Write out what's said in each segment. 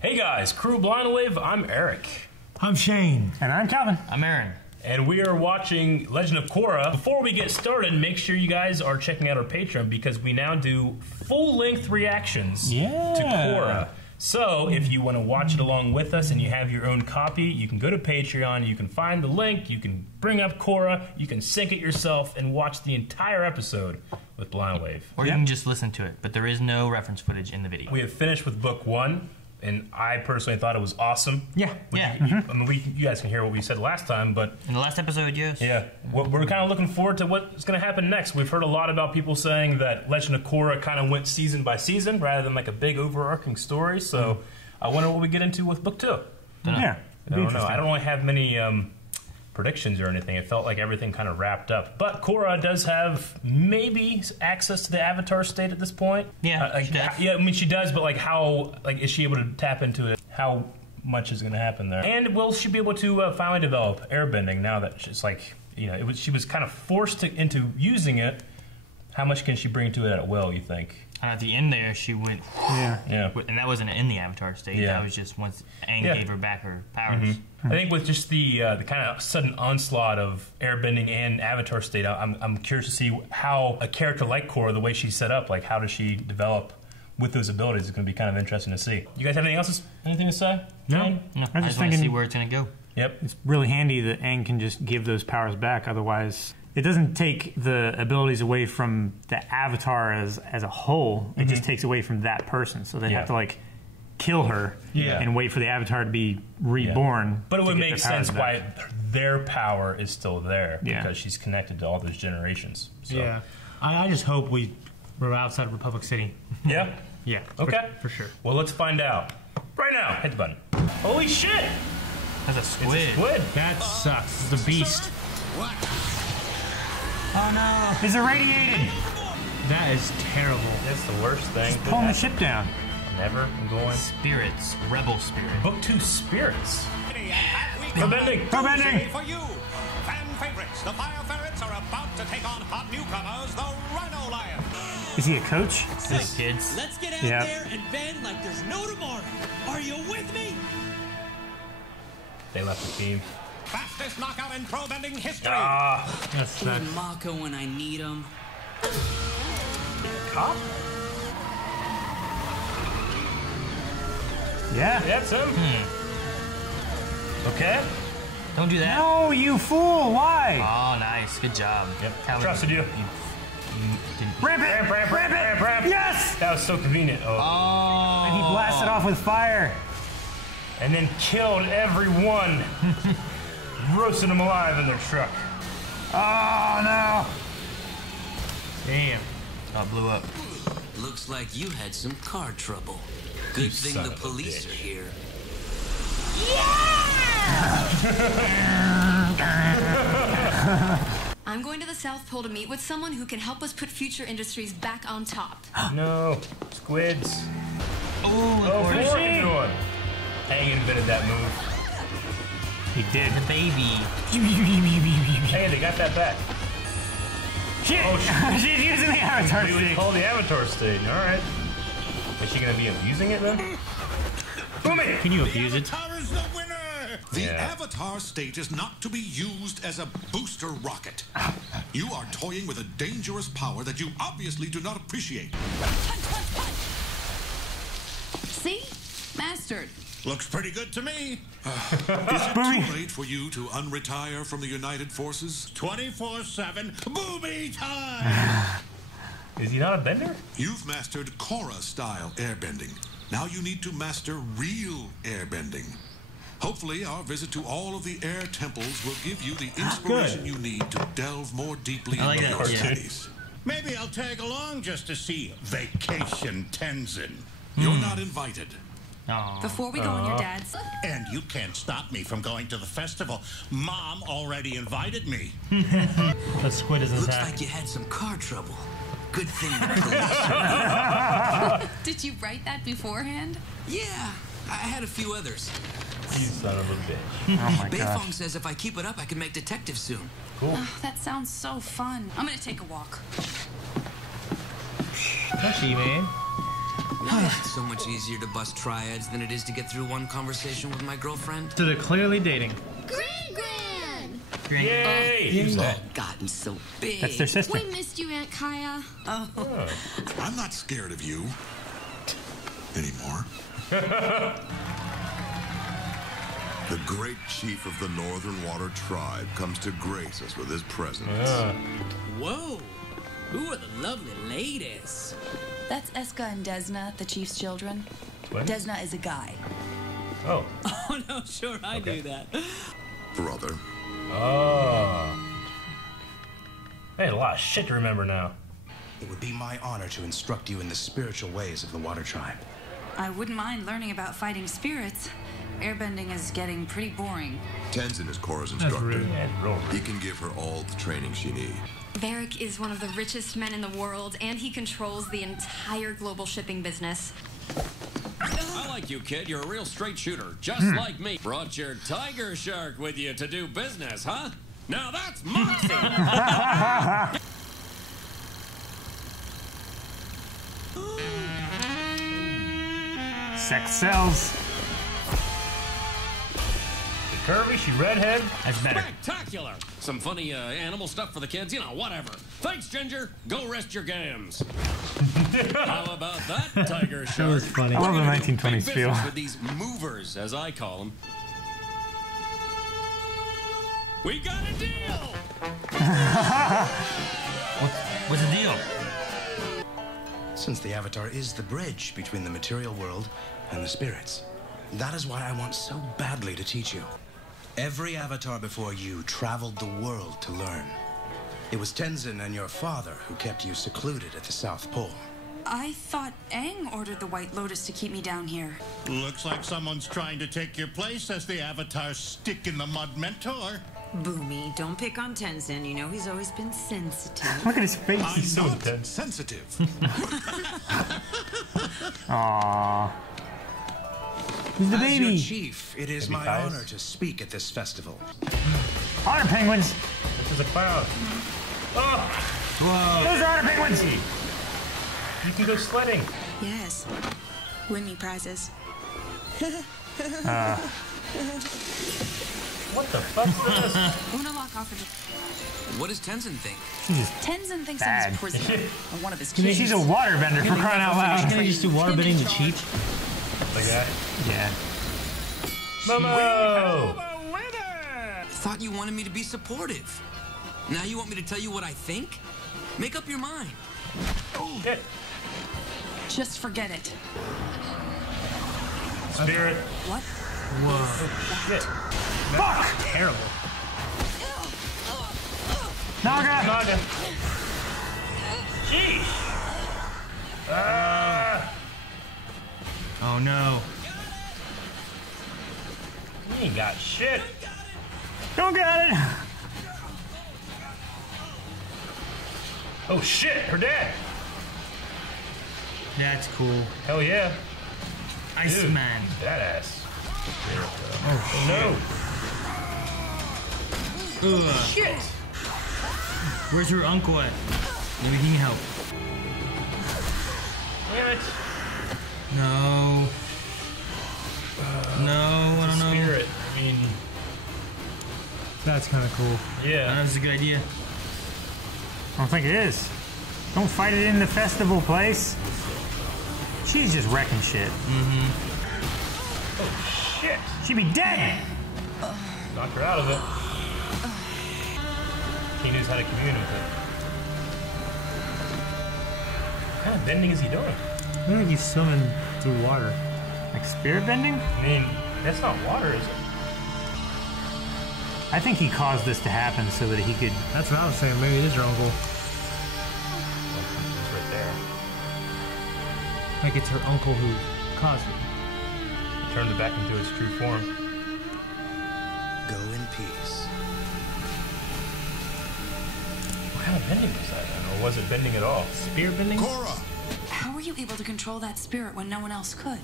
Hey guys, Crew Blind Wave, I'm Eric. I'm Shane. And I'm Calvin. I'm Aaron. And we are watching Legend of Korra. Before we get started, make sure you guys are checking out our Patreon because we now do full-length reactions to Korra. So, if you want to watch it along with us and you have your own copy, you can go to Patreon, you can find the link, you can bring up Korra, you can sync it yourself, and watch the entire episode with Blind Wave. Or you can just listen to it, but there is no reference footage in the video. We have finished with book 1. And I personally thought it was awesome. Yeah. I mean, you guys can hear what we said last time, but... In the last episode, yes. Yeah. We're kind of looking forward to what's going to happen next. We've heard a lot about people saying that Legend of Korra kind of went season by season rather than like a big overarching story, so I wonder what we get into with book 2. Yeah. I don't know. I don't really have many predictions or anything. It felt like everything kind of wrapped up. But Korra does have maybe access to the Avatar state at this point. Yeah, she does. Yeah, I mean she does, but like how is she able to tap into it? How much is going to happen there? And will she be able to finally develop airbending now that she's like, you know, she was kind of forced into using it? How much can she bring to it at will, you think? At the end there, she went... Yeah. And that wasn't in the Avatar state. Yeah. That was just once Aang gave her back her powers. I think with just the kind of sudden onslaught of airbending and Avatar state, I'm curious to see how a character like Korra, the way she's set up, like how does she develop with those abilities? It's going to be kind of interesting to see. You guys have anything to say? No. I just want to see where it's going to go. Yep. It's really handy that Aang can just give those powers back. Otherwise, it doesn't take the abilities away from the Avatar as a whole. It just takes away from that person. So they have to like kill her and wait for the Avatar to be reborn. Yeah. But it would make sense back. why their power is still there Yeah. because she's connected to all those generations. So. Yeah. I just hope we're outside of Republic City. Yeah? Yeah. Okay. For sure. Well, let's find out. Right now. Hit the button. Holy shit! That's a squid. It's a squid. That sucks. It's a beast. Oh no! It's irradiated! That is terrible. That's the worst thing. It's pulling the ship down. Never. I'm going. Spirits. Rebel spirit. Book 2 Spirits. Pro-bending! For you, fan favorites, the Fire Ferrets are about to take on hot newcomers, the Rhino Lion. Is he a coach? This kids. Let's get out Yeah. there and bend like there's no tomorrow. Are you with me? They left the team. Fastest knockout in pro bending history. That's not. Mako when I need him. Cop? Yeah. That's him. Okay. Don't do that. No, you fool! Why? Oh, nice. Good job. Yep. Calvin, Trusted you. Ramp it! Ramp it! Yes! That was so convenient. Oh. And he blasted off with fire. And then killed everyone. Roasting them alive in their truck. Oh no! Damn. Oh, it blew up. Looks like you had some car trouble. Good thing son the of a police bitch. are here. I'm going to the South Pole to meet with someone who can help us put future industries back on top. No. Squids. Oh, what is Korra. he doing? Aang invented that move. He did. The baby. Hey, they got that back. Shit! Oh, shit. She's using the Avatar We would stick. call the Avatar stage. All right. Is she going to be abusing it then? Boom it! Can you abuse it? Avatar is the winner. The Yeah. Avatar state is not to be used as a booster rocket. You are toying with a dangerous power that you obviously do not appreciate. See? Mastered. Looks pretty good to me. Is it too late for you to unretire from the United Forces? 24/7 booby time! Is he not a bender? You've mastered Korra-style airbending. Now you need to master real airbending. Hopefully, our visit to all of the air temples will give you the inspiration you need to delve more deeply like into that, your yeah. studies. Maybe I'll tag along just to see Vacation Tenzin. You're not invited. Oh. Before we go on your dad's... And you can't stop me from going to the festival. Mom already invited me. The squid is Looks intact. like you had some car trouble. Good thing the police are here. Did you write that beforehand? Yeah, I had a few others. You son of a bitch. Oh my Beifong gosh. says if I keep it up, I can make detective soon. Cool. Oh, that sounds so fun. I'm gonna take a walk. Touchy, man. Why is it so much easier to bust triads than it is to get through one conversation with my girlfriend? So they're clearly dating. Gran! Yay! Who's that? Gotten so big. That's their sister. We missed you, Aunt Kaya. I'm not scared of you anymore. The great chief of the Northern Water Tribe comes to grace us with his presence. Whoa! Who are the lovely ladies? That's Eska and Desna, the chief's children. What? Desna is a guy. Oh. Oh, no, sure, I do that. Brother. Oh. I had a lot of shit to remember now. It would be my honor to instruct you in the spiritual ways of the Water Tribe. I wouldn't mind learning about fighting spirits. Airbending is getting pretty boring. Tenzin is Korra's instructor. Yeah, He can give her all the training she needs. Varric is one of the richest men in the world, and he controls the entire global shipping business. I like you, kid. You're a real straight shooter, just like me. Brought your tiger shark with you to do business, huh? Now that's moxie! Sex sells. Curvy, she redhead. That's better. Spectacular! Some funny animal stuff for the kids, you know, whatever. Thanks, Ginger. Go rest your gams. How about that, tiger shark? That was funny. I love the 1920s Big feel. business with these movers, as I call them. We got a deal! What's the deal? Since the Avatar is the bridge between the material world and the spirits, that is why I want so badly to teach you. Every Avatar before you traveled the world to learn. It was Tenzin and your father who kept you secluded at the South Pole. I thought Aang ordered the White Lotus to keep me down here. Looks like someone's trying to take your place as the Avatar's stick-in-the-mud mentor. Boomy, don't pick on Tenzin. You know he's always been sensitive. Look at his face. I'm He's so not dead. sensitive. Aww. Who's the As baby? your chief, it is Baby my thighs? honor to speak at this festival. Otter penguins. This is a cloud. Oh! Whoa. Those are otter penguins. You can go sledding. Yes. Win me prizes. What the fuck's this? Unalak offered it. What does Tenzin think? Tenzin thinks bad. I'm his prisoner. Or one of his You think kids. she's a waterbender for crying out loud? Can I just do waterbending the cheap? Like that. Yeah. Momo! Thought you wanted me to be supportive. Now you want me to tell you what I think? Make up your mind. Oh, shit. Just forget it. Spirit. What? Oh, shit. Fuck! Terrible. Naga! Naga. Sheesh. Oh no. You ain't got shit. Don't get it! Oh shit, her dad. That's cool. Hell yeah. Iceman. Badass. Oh No. Ugh. Shit. Where's her uncle at? Maybe he can help. Damn it. No. No, I don't know. Spirit. I mean, That's kind of cool. yeah. That's a good idea. I don't think it is. Don't fight it in the festival place. She's just wrecking shit. Oh shit. She'd be dead! Knocked her out of it. He knows how to commune with it. What kind of bending is he doing? I feel like he's swimming through water. Like spirit bending? I mean, that's not water, is it? I think he caused this to happen so that he could... That's what I was saying. Maybe it is your uncle. It's right there. Like it's her uncle who caused it. He turned it back into its true form. Go in peace. What kind of bending was that then? Or was it bending at all? Spirit bending? Cora! How were you able to control that spirit when no one else could?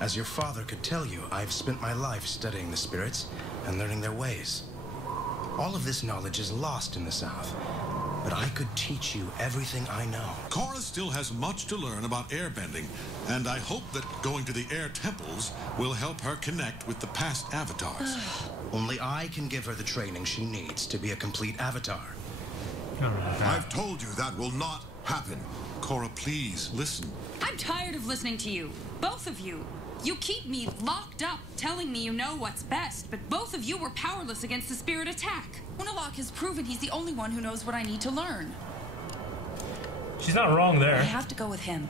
As your father could tell you, I've spent my life studying the spirits and learning their ways. All of this knowledge is lost in the South. but I could teach you everything I know. Korra still has much to learn about airbending, and I hope that going to the air temples will help her connect with the past avatars. Only I can give her the training she needs to be a complete avatar. I've told you that will not happen. Korra, please, listen. I'm tired of listening to you. Both of you. You keep me locked up, telling me you know what's best, but both of you were powerless against the spirit attack. Unalaq has proven he's the only one who knows what I need to learn. She's not wrong there. I have to go with him.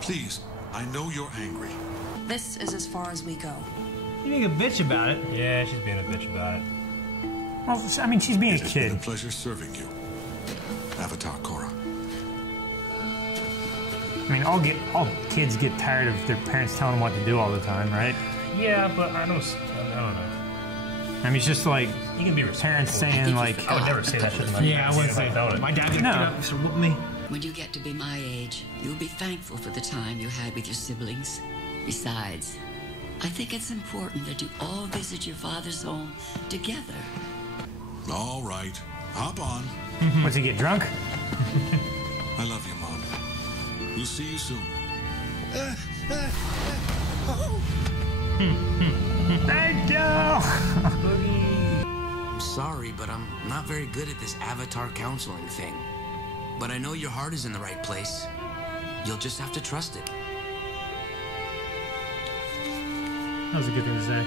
Please, I know you're angry. This is as far as we go. You're being a bitch about it. Yeah, she's being a bitch about it. Well, I mean, she's being a It's kid. been a pleasure serving you, Avatar Korra. I mean, all kids get tired of their parents telling them what to do all the time, right? Yeah, but I don't know. I mean, it's just like you can be parents saying like, I would never say that shit to my Yeah, I wouldn't say that. My dad would get up and whoop me. When you get to be my age, you'll be thankful for the time you had with your siblings. Besides, I think it's important that you all visit your father's home together. All right, hop on. What's he get drunk? I love you, Mom. We'll see you soon. Thank you. I'm sorry, but I'm not very good at this avatar counseling thing. But I know your heart is in the right place. You'll just have to trust it. That was a good thing to say.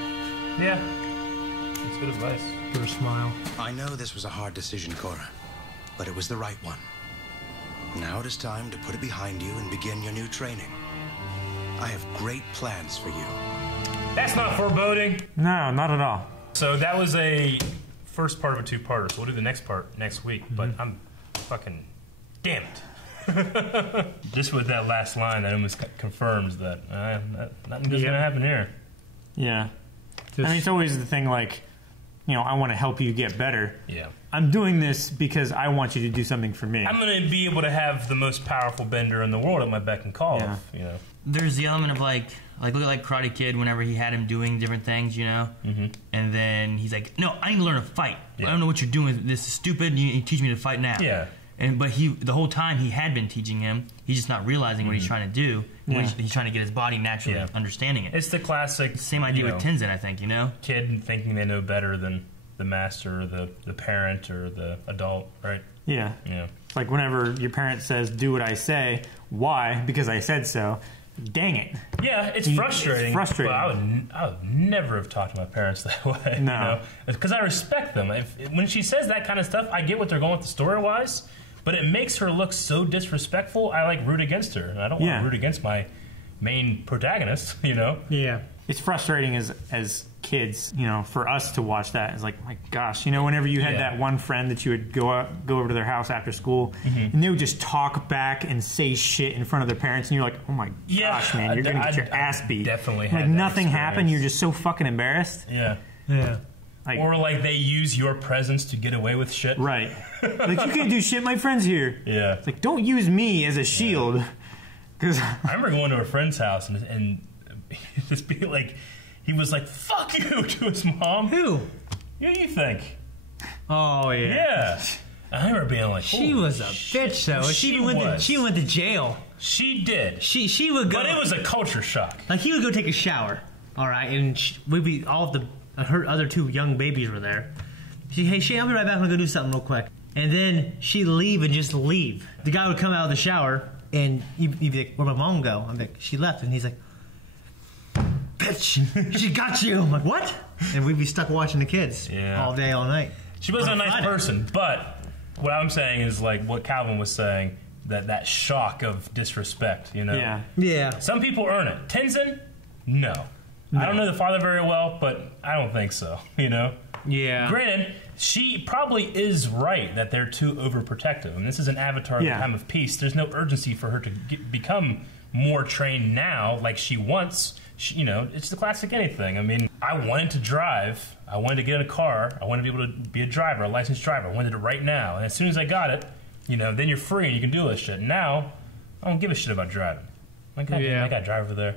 Yeah. That's good advice. Give her a smile. I know this was a hard decision, Korra, but it was the right one. Now it is time to put it behind you and begin your new training. I have great plans for you. That's not foreboding. No, not at all. So that was a first part of a two-parter. So we'll do the next part next week. But I'm fucking damn it. Just with that last line, that almost confirms that nothing good's gonna happen here. Yeah. I mean, it's always the thing like, you know, I want to help you get better. Yeah. I'm doing this because I want you to do something for me. I'm gonna be able to have the most powerful bender in the world at my beck and call. Yeah. You know. There's the element of like look at like Karate Kid whenever he had him doing different things, you know? And then he's like, no, I need to learn to fight. I don't know what you're doing. This is stupid. You teach me to fight now. Yeah. But the whole time he had been teaching him, he's just not realizing what he's trying to do. When he's trying to get his body naturally understanding it. It's the classic same idea with Tenzin, I think, you know? Kid thinking they know better than the master or the parent or the adult, right? Yeah. Yeah. It's like whenever your parent says, do what I say. Why? Because I said so. Dang it. Yeah, it's frustrating. It's frustrating. But I would never have talked to my parents that way. No. You know? Because I respect them. When she says that kind of stuff, I get what they're going with the story-wise, but it makes her look so disrespectful, I like root against her. And I don't want to root against my main protagonist, you know? Yeah. It's frustrating as kids, you know, for us to watch that. It's like, my gosh, you know, whenever you had that one friend that you would go over to their house after school, and they would just talk back and say shit in front of their parents, and you're like, oh my gosh, man, you're going to get your ass beat. Definitely like, nothing happened, you're just so fucking embarrassed. Yeah. Yeah. Like, or like they use your presence to get away with shit. Right. Like, you can't do shit, my friend's here. Yeah. It's like, don't use me as a shield. Cause I remember going to a friend's house and just being like, he was like, fuck you to his mom. Who? You think? Oh, yeah. Yeah. I remember being like, she was a bitch, though. She went to jail. She did. She would go. But it was a culture shock. Like, he would go take a shower, all right, and we'd be all of her other two young babies were there. Hey, Shane, I'll be right back. I'm gonna go do something real quick. And then she'd leave and just leave. The guy would come out of the shower, and you'd be like, where'd my mom go? I'm like, she left. And he's like, bitch, she got you. I'm like, what? And we'd be stuck watching the kids all day, all night. She wasn't a nice person, but what I'm saying is like what Calvin was saying, that shock of disrespect, you know? Yeah. Yeah. Some people earn it. Tenzin, no. I don't know the father very well, but I don't think so, you know? Yeah. Granted, she probably is right that they're too overprotective. And this is an avatar of the time of peace. There's no urgency for her to become more trained now like she wants. You know, it's the classic anything. I mean, I wanted to drive. I wanted to get in a car. I wanted to be able to be a driver, a licensed driver. I wanted it right now. And as soon as I got it, you know, then you're free and you can do all this shit. Now, I don't give a shit about driving. I got to drive over there.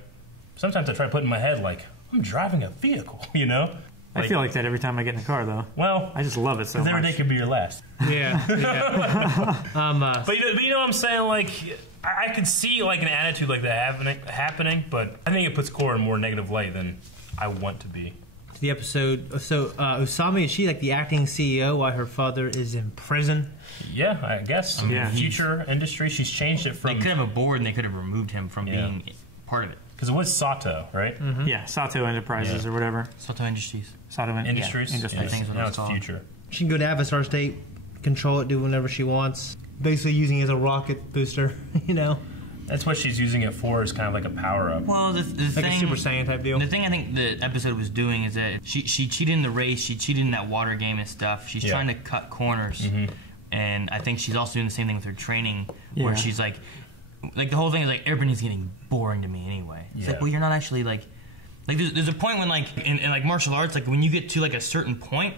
Sometimes I try to put in my head, like, I'm driving a vehicle, you know? I feel like that every time I get in the car, though. Well, I just love it so much. Every day could be your last. Yeah. But you know what I'm saying? Like, I could see like an attitude like that happening, but I think it puts Korra in more negative light than I want to be. The episode. So Usami, is she like the acting CEO while her father is in prison? Yeah, I guess. Future industry. She's changed it from. They could have a board and they could have removed him from being part of it. Because it was Sato, right? Mm-hmm. Yeah, Sato Enterprises or whatever. Sato Industries. Sato Industries. I think is what now it's called. Future. She can go to Avatar State, control it, do whatever she wants. Basically using it as a rocket booster, you know. That's what she's using it for, is kind of like a power-up. Well, the like thing, a Super Saiyan type deal. The thing I think the episode was doing is that she cheated in the race, she cheated in that water game and stuff. She's trying to cut corners. And I think she's also doing the same thing with her training, where she's like the whole thing is like, airbending's getting boring to me anyway. It's like, well, you're not actually like there's a point when like in like martial arts, like when you get to like a certain point,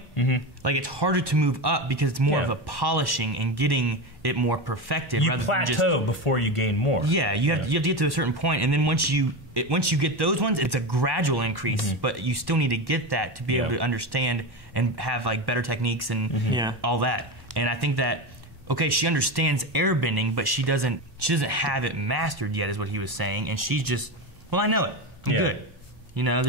like it's harder to move up because it's more of a polishing and getting it more perfected. You rather plateau than just, before you gain more. Yeah, you have to get to a certain point, and then once you get those ones, it's a gradual increase. But you still need to get that to be able to understand and have like better techniques and all that. And I think that she understands airbending, but she doesn't have it mastered yet, is what he was saying. And she's just, well, I know it. I'm good. You know,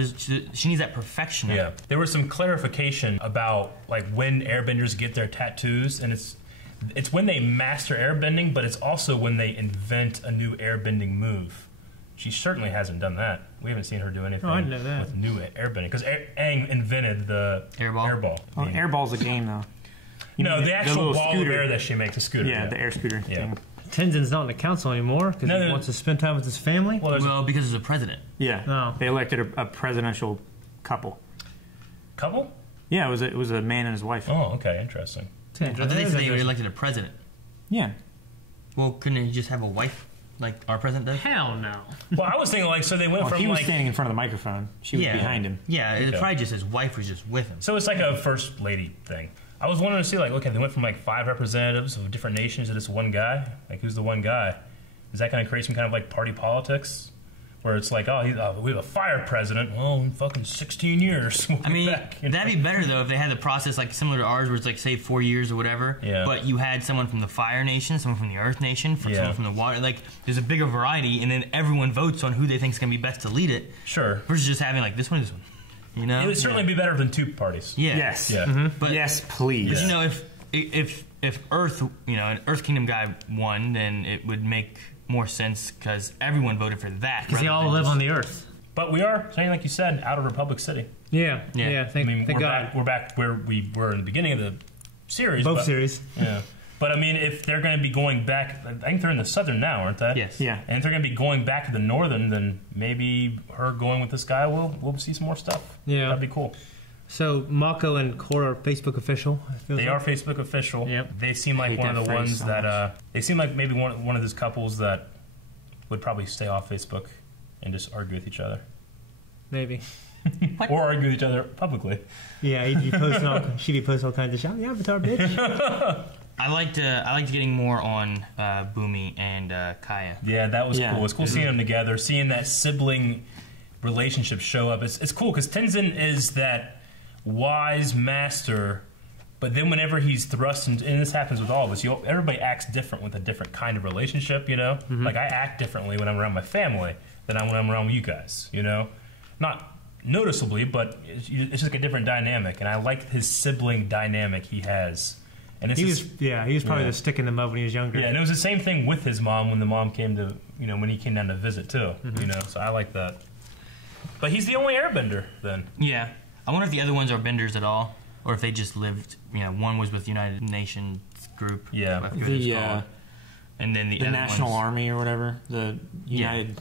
she needs that perfection. Yeah, there was some clarification about like when airbenders get their tattoos, and it's when they master airbending, but it's also when they invent a new airbending move. She certainly hasn't done that. We haven't seen her do anything with new airbending, because Aang invented the airball. Well, airball's a game, though. No, the actual ball of air that she makes, a scooter. Yeah, the air scooter thing. Tenzin's not in the council anymore because he wants to spend time with his family. Well, because he's a president. Yeah, they elected a presidential couple. Couple? Yeah, it was a man and his wife. Oh, okay, interesting. I thought they said they elected a president. Yeah. Well, couldn't he just have a wife like our president does? Hell no. Well, I was thinking like, so they went from he was like standing in front of the microphone. She was behind him. Yeah, it's probably just his wife was just with him. So it's like a first lady thing. I was wanting to see, like, okay, they went from, like, 5 representatives of different nations to this one guy. Like, who's the one guy? Is that going to create some kind of, like, party politics? Where it's like, we have a fired president. Well, in fucking 16 years. We'll I mean, back, that'd be better, though, if they had the process, like, similar to ours, where it's, like, say, 4 years or whatever. Yeah. But you had someone from the fire nation, someone from the earth nation, someone from the water. Like, there's a bigger variety, and then everyone votes on who they think is going to be best to lead it. Sure. Versus just having, like, this one. You know? It would certainly be better than 2 parties. Yeah. Yes. Yeah. But, yes, please. But, you know, if Earth, an Earth Kingdom guy won, then it would make more sense because everyone voted for that. Because they all live on the Earth. But we are, saying like you said, out of Republic City. Yeah. Thank God. We're back where we were in the beginning of the series. Both series. Yeah. But I mean, if they're going to be going back, I think they're in the southern now, aren't they? Yes. Yeah. And if they're going to be going back to the northern, then maybe her going with this guy, we'll see some more stuff. Yeah. That'd be cool. So Mako and Korra are Facebook official. They are Facebook official. Yep. They seem like one of the ones that they seem like maybe one of those couples that would probably stay off Facebook and just argue with each other. Maybe. Or argue with each other publicly. Yeah, she'd be posting all kinds of shit. I'm the Avatar, bitch. I liked getting more on Boomy and Kaya. Yeah, that was cool. It's cool seeing them together, seeing that sibling relationship show up. It's cool because Tenzin is that wise master, but then whenever he's thrust into, and this happens with all of us, everybody acts different with a different kind of relationship, you know? Like I act differently when I'm around my family than when I'm around you guys, you know? Not noticeably, but it's just like a different dynamic, and I like his sibling dynamic he has. And he was probably the stick in the mud when he was younger. Yeah, and it was the same thing with his mom when the mom came to, when he came down to visit too, you know? So I like that. But he's the only airbender then. Yeah. I wonder if the other ones are benders at all, or if they just lived. One was with the United Nations group. Yeah, I forget what it's called. And then the other National Army or whatever. The United.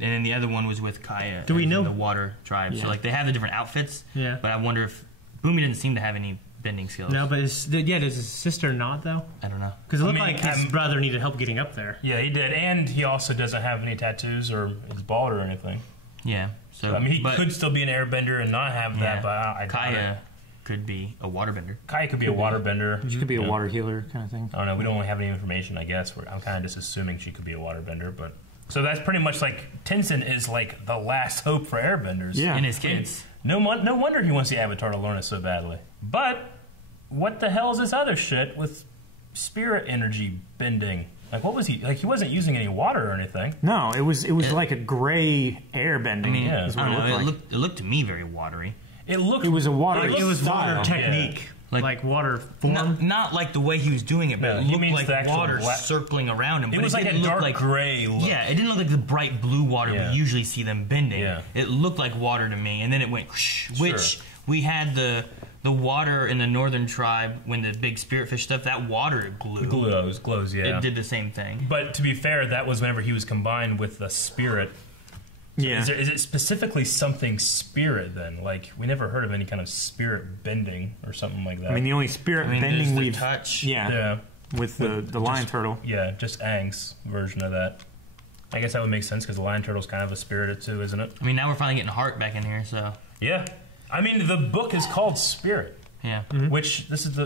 And then the other one was with Kaya. Do we know the Water Tribe? Yeah. So like they have the different outfits. Yeah. But I wonder if Boomy didn't seem to have any bending skills. No, but does his sister not though? I don't know. Because it looked like his brother needed help getting up there. Yeah, he did, and he also doesn't have any tattoos or is bald or anything. Yeah. So I mean, he could still be an airbender and not have that, but Kaya could be a waterbender. Kaya could be a waterbender. She could be a water healer kind of thing. I don't know. We don't really have any information, I guess. I'm kind of just assuming she could be a waterbender, but... So that's pretty much like Tenzin is like the last hope for airbenders. Yeah. And his kids. No wonder he wants the Avatar to learn it so badly. But what the hell is this other shit with spirit energy bending? Like, what was he? Like, he wasn't using any water or anything. No, it was like a gray air bending. I mean, is what I don't know. it It looked to me very watery. It was a water. It was water style. technique. Like water form. Not like the way he was doing it, but it looked like water circling around him. It But was like a didn't look dark like, gray look. Yeah, it didn't look like the bright blue water we usually see them bending. Yeah. It looked like water to me, and then it went whoosh, which we had the water in the northern tribe when the big spirit fish stuff, that water glows, yeah. It did the same thing. But to be fair, that was whenever he was combined with the spirit. So Yeah. Is it specifically something spirit then? Like, we never heard of any kind of spirit bending or something like that. I mean, the only spirit bending we've touch. Yeah. With the lion turtle. Yeah, just Aang's version of that. I guess that would make sense because the lion turtle's kind of a spirited too, isn't it? I mean, now we're finally getting Heart back in here, so. Yeah. I mean, the book is called Spirit. Yeah. Which, this is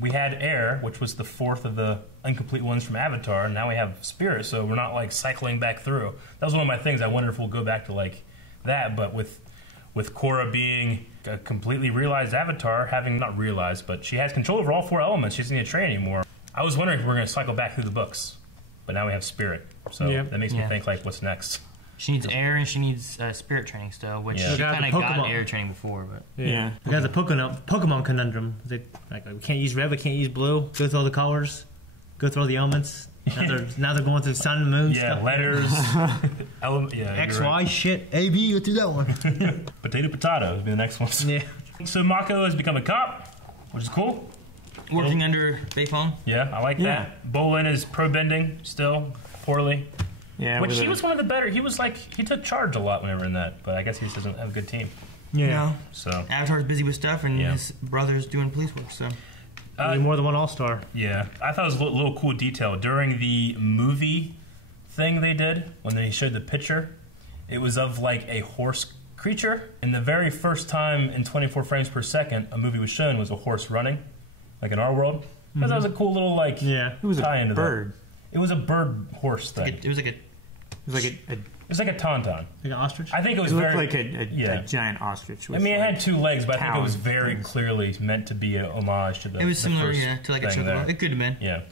we had Air, which was the fourth of the incomplete ones from Avatar, and now we have Spirit, so we're not, like, cycling back through. That was one of my things. I wonder if we'll go back to, like, that, but with Korra being a completely realized Avatar, not realized, but she has control over all four elements. She doesn't need to train anymore. I was wondering if we're going to cycle back through the books, but now we have Spirit, so that makes me think, like, what's next? She needs air and she needs spirit training still, which she kind of got air training before. But yeah. We got the Pokemon conundrum. We can't use red, we can't use blue. Go through all the colors, go through all the elements. Now they're going through the sun and moon. Yeah, stuff. letters, X, Y, shit, A, B. Go through that one. Potato would be the next one. Yeah. So Mako has become a cop, which is cool. Working under Beifong. Yeah, I like that. Bolin is pro bending still poorly. Yeah, which he was one of the better. He was he took charge a lot whenever in that, but I guess he just doesn't have a good team. Yeah. No. So Avatar's busy with stuff, and his brother's doing police work. So more than one All-Star. Yeah, I thought it was a little cool detail during the movie thing they did when they showed the picture. It was of like a horse creature, and the very first time in 24 frames per second a movie was shown was a horse running, like in our world. That was a cool little it was tie into a bird. It was a bird horse thing. It was like a tauntaun. Like an ostrich? I think it was looked like a giant ostrich. I mean, it had two legs, but I think it was very clearly meant to be a homage to the. It was similar, the to like a chocolate. It could have been. Yeah.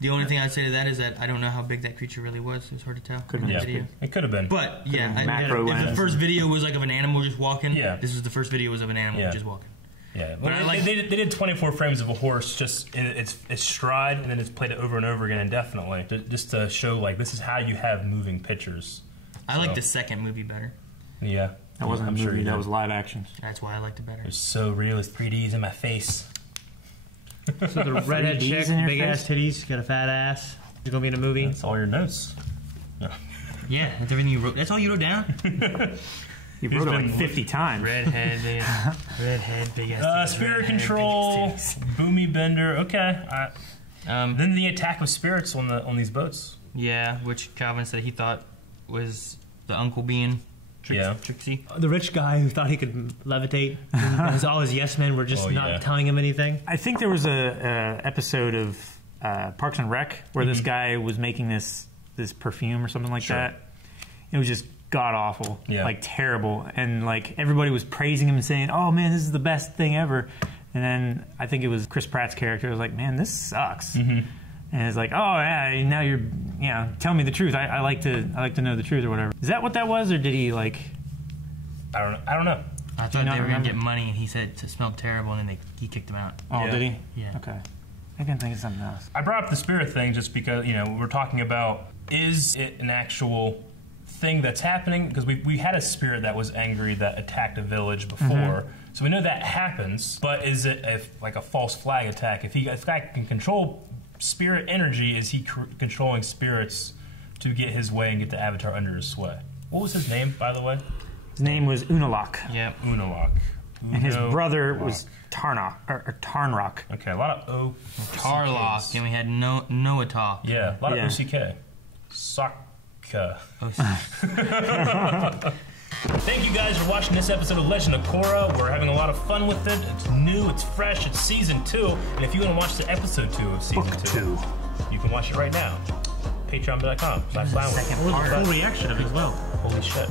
The only thing I'd say to that is that I don't know how big that creature really was. It was hard to tell. Could have been. It could have been. But if the first video was like of an animal just walking, this was the first video was of an animal just walking. Yeah, but they did 24 frames of a horse just in its stride, and then it's played it over and over again indefinitely, just to show like this is how you have moving pictures. I like the second movie better. Yeah, that wasn't a movie. That was live action. That's why I liked it better. It was so real. It's 3Ds in my face. So the redhead chick, big ass titties, got a fat ass. She's gonna be in a movie. That's all your notes. Yeah, that's everything you wrote. That's all you wrote down. You wrote it like 50 times. Redhead, big ass. Spirit control, boomy bender. Okay. Then the attack of spirits on these boats. Yeah, which Calvin said he thought was the uncle being tricksy. The rich guy who thought he could levitate. And all his yes men were just not telling him anything. I think there was a episode of Parks and Rec where this guy was making this perfume or something like that. It was just god awful, like terrible, and like everybody was praising him and saying, "Oh man, this is the best thing ever." And then I think it was Chris Pratt's character was like, "Man, this sucks." And it's like, "Oh yeah, now you're, tell me the truth. I like to know the truth or whatever." Is that what that was, or did he like? I don't know. I thought they were gonna get money, and he said it smelled terrible, and then he kicked him out. Oh, did he? Yeah. Okay. I can think of something else. I brought up the spirit thing just because we're talking about, is it an actual thing that's happening, because we had a spirit that was angry that attacked a village before, so we know that happens. But is it like a false flag attack? If guy can control spirit energy, is he controlling spirits to get his way and get the Avatar under his sway? What was his name, by the way? His name was Unalaq. Yeah, Unalaq. And his brother was Tarnok or Tarnrock. Okay, a lot of O. Tarlock, and we had Noatok. Yeah, a lot of OCK. Thank you guys for watching this episode of Legend of Korra. We're having a lot of fun with it. It's new, it's fresh, it's season 2. And if you want to watch the episode 2 of season 2, you can watch it right now. Patreon.com/Full reaction of it as well. Holy shit.